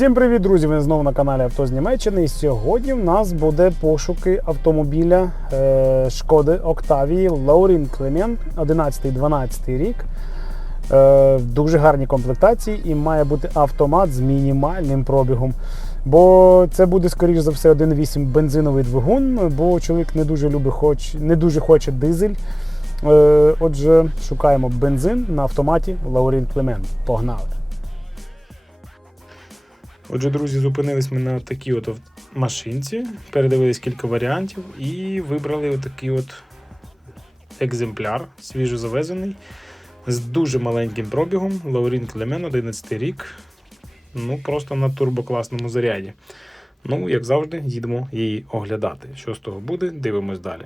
Всім привіт, друзі! Ви знову на каналі Авто з Німеччини. І сьогодні в нас буде пошуки автомобіля е, Шкоди Октавії Лаурін Клемент 11-12 рік. Е, в дуже гарній комплектації і має бути автомат з мінімальним пробігом. Бо це буде, скоріш за все, 1.8 бензиновий двигун, бо чоловік не дуже любить, хоч, не дуже хоче дизель. Е, отже, шукаємо бензин на автоматі Лаурін Клемент. Погнали! Отже, друзі, зупинились ми на такій от машинці, передивились кілька варіантів і вибрали отакий от екземпляр, свіжозавезений, з дуже маленьким пробігом. Лаурін Клемен, 11 рік. Ну, просто на турбокласному заряді. Ну, як завжди, їдемо її оглядати. Що з того буде, дивимось далі.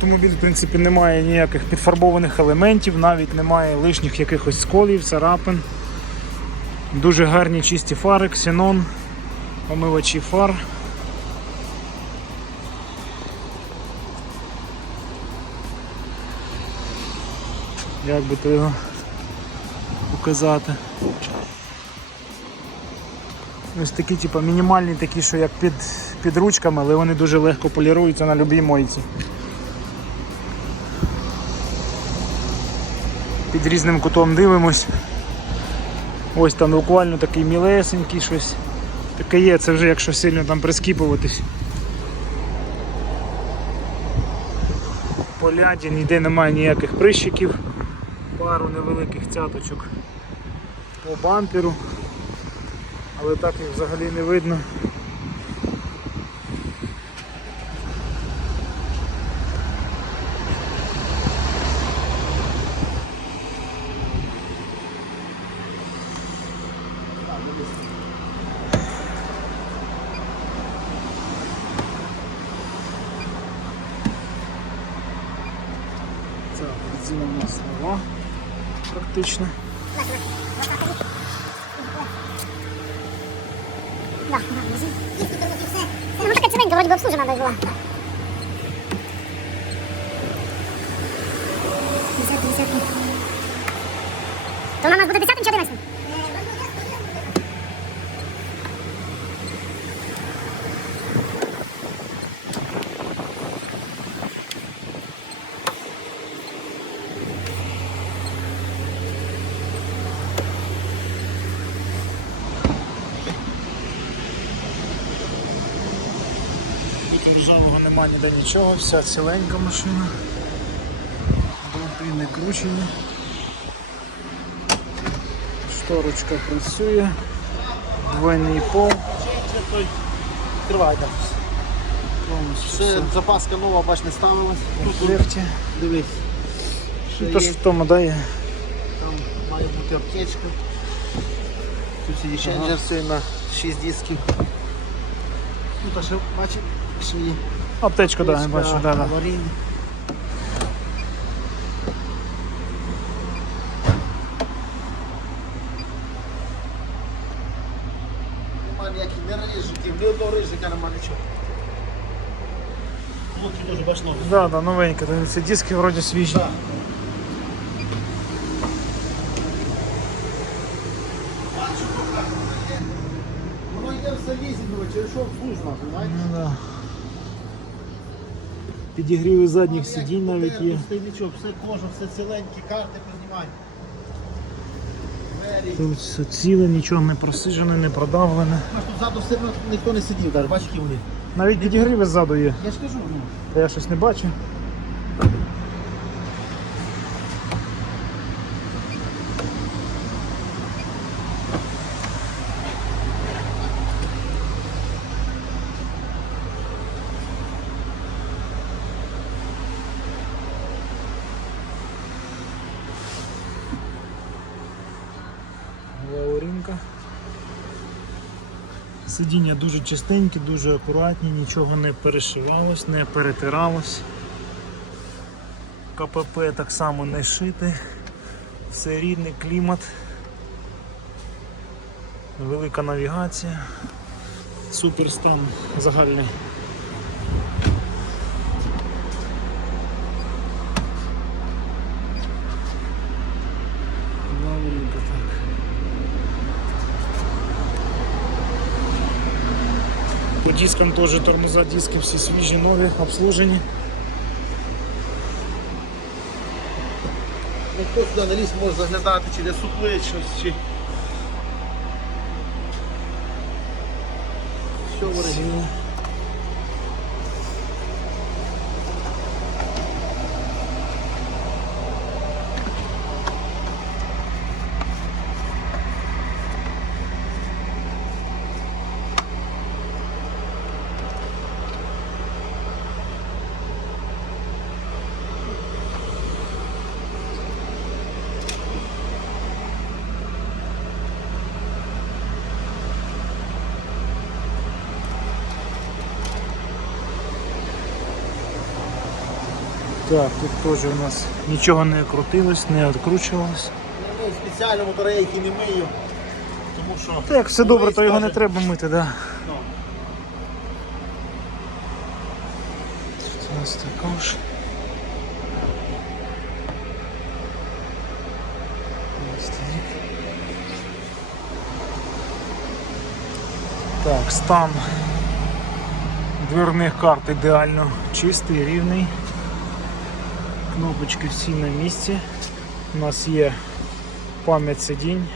Автомобіль, в принципі, не має ніяких підфарбованих елементів, навіть немає лишніх якихось сколів, царапин. Дуже гарні чисті фари, ксенон, омивачі фар. Як би то його показати? Ось такі, типу, мінімальні, такі, що як під, під ручками, але вони дуже легко поліруються на будь-якій мойці. Під різним кутом дивимось. Ось там буквально такий мілесенький щось. Таке є, це вже якщо сильно там прискіпуватись. Поляді, ніде немає ніяких прищиків, пару невеликих цяточок по бамперу, але так їх взагалі не видно. у нас нова практично. Да, да, бензин. Ну, така ціленька, вроді би обслужена навіть була. 50, 50. То вона у нас буде 10 чи 11? нема ніде нічого, вся ціленька машина. Болти не кручені. Шторочка працює. Двойний пол. Повністю Це запаска нова, бач, не ставилась. Тут, дивись. Ну, то ж в тому дає. там має бути аптечка. Тут є ченджер ага. на 6 дисків. Ну, та ще, бачиш, ще є. Аптечку, так, я диска бачу, да, да. аварійна. Нема ніяких не рижиків, ні одного рижика нема нічого. Луки дуже бач ноги. Да, да, новенька. Ці диски вроді свіжі. Так. Воно йде все лізінгове, через що обслужено, знаєте? Ну, да. Підігріви задніх сидінь навіть є. Нічого, все кожа, все ціленькі, карти познімай. Тут все ціле, нічого не просижене, не продавлене. Аж тут ззаду все ніхто не сидів, навіть бачиш, які вони. Навіть підігріви ззаду є. Я ж кажу, ну. Та я щось не бачу. Сидіння дуже чистенькі, дуже акуратні, нічого не перешивалось, не перетиралось. КПП так само не шити, все рідний клімат. велика навігація, супер стан загальний. Новенько так. По дискам тоже тормоза, диски всі свіжі, нові, обслужені. Ну, сюди на ліс може заглядати через супли, щось чи. Все в оригіналі. Так, тут теж у нас нічого не крутилось, не відкручувалось. Ну, спеціально моторейки не мию, тому що... Так, все добре, то його не треба мити, так. Да. ну, Тут у нас також. Так. Так, стан дверних карт ідеально чистий, рівний. Кнопочки всі на місці. У нас є пам'ять сидінь.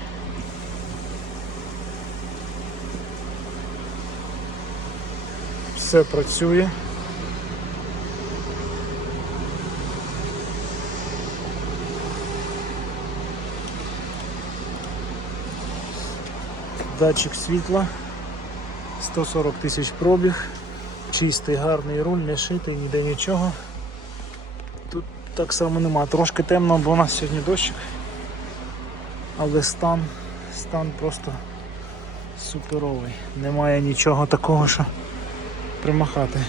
Все працює. Датчик світла, 140 тисяч пробіг, чистий, гарний руль, не шитий, ніде нічого. Так само нема. Трошки темно, бо у нас сьогодні дощик. Але стан, стан просто суперовий. Немає нічого такого, що примахати.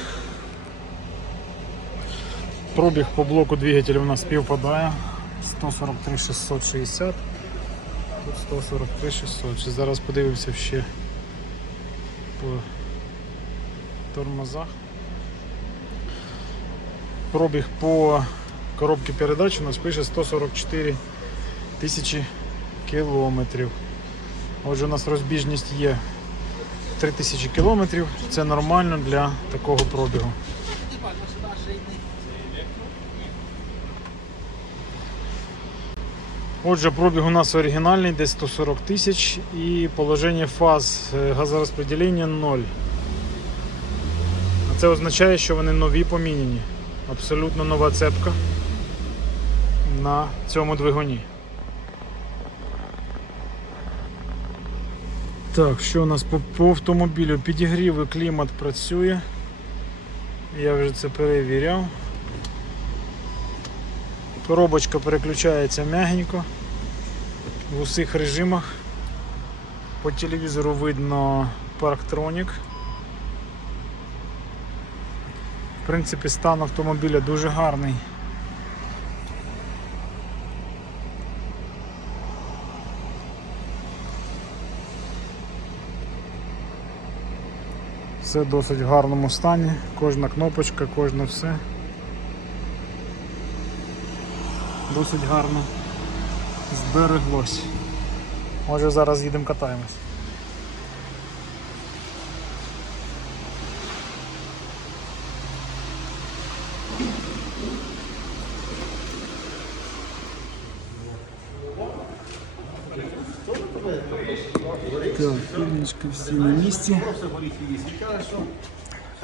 Пробіг по блоку двигателя у нас співпадає. 143 660. Тут 143 600. Зараз подивимося ще по тормозах. Пробіг по коробці передач у нас пише 144 тисячі кілометрів. Отже, у нас розбіжність є 3000 кілометрів. Це нормально для такого пробігу. Отже, пробіг у нас оригінальний, десь 140 тисяч і положення фаз е, газорозподілення 0. А це означає, що вони нові поміняні. Абсолютно нова цепка на цьому двигуні. Так, що у нас по, по автомобілю? Підігрів і клімат працює. Я вже це перевіряв. Коробочка переключається м'ягенько в усіх режимах. По телевізору видно Parktronic. В принципі, стан автомобіля дуже гарний. Все досить в гарному стані, кожна кнопочка, кожне все. Досить гарно збереглось. Може зараз їдемо катаємось. Так, фільмічки всі на місці.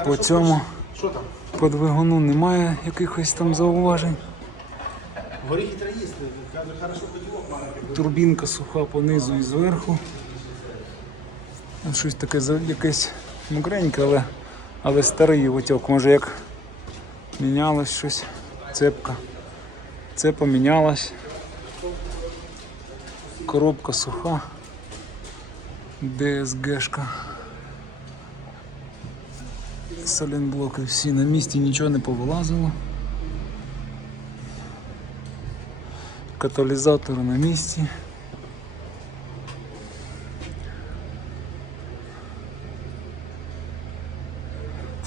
По цьому по двигуну немає якихось там зауважень. Турбінка суха понизу і зверху. Щось таке якесь мокреньке, але, але старий отек. Може як мінялось щось. Цепка. Це помінялась. Коробка суха. ДСГшка. соленблок и все на месте, ничего не повылазило. Катализатор на месте.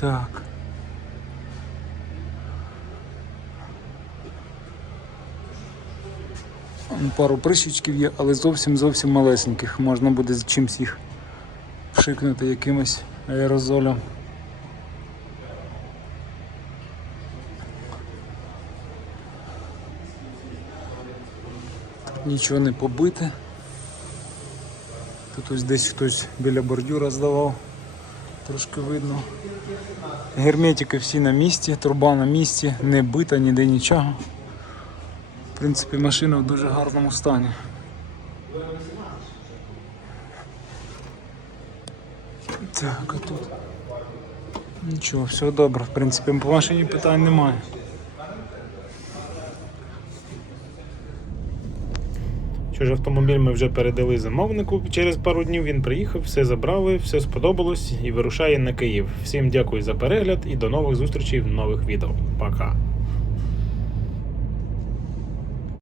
Так. Пару прищічків є, але зовсім зовсім малесеньких. Можна буде з чимсь їх пшикнути якимось аерозолем. Нічого не побите. Тут ось десь хтось біля бордюра здавав. Трошки видно. Герметики всі на місці, труба на місці, не бита ніде нічого. Принципі, машина в дуже гарному стані. Так, а тут. Нічого, все добре. В принципі, по машині питань немає. Що автомобіль ми вже передали замовнику. Через пару днів він приїхав, все забрали, все сподобалось і вирушає на Київ. Всім дякую за перегляд і до нових зустрічей в нових відео. Пока.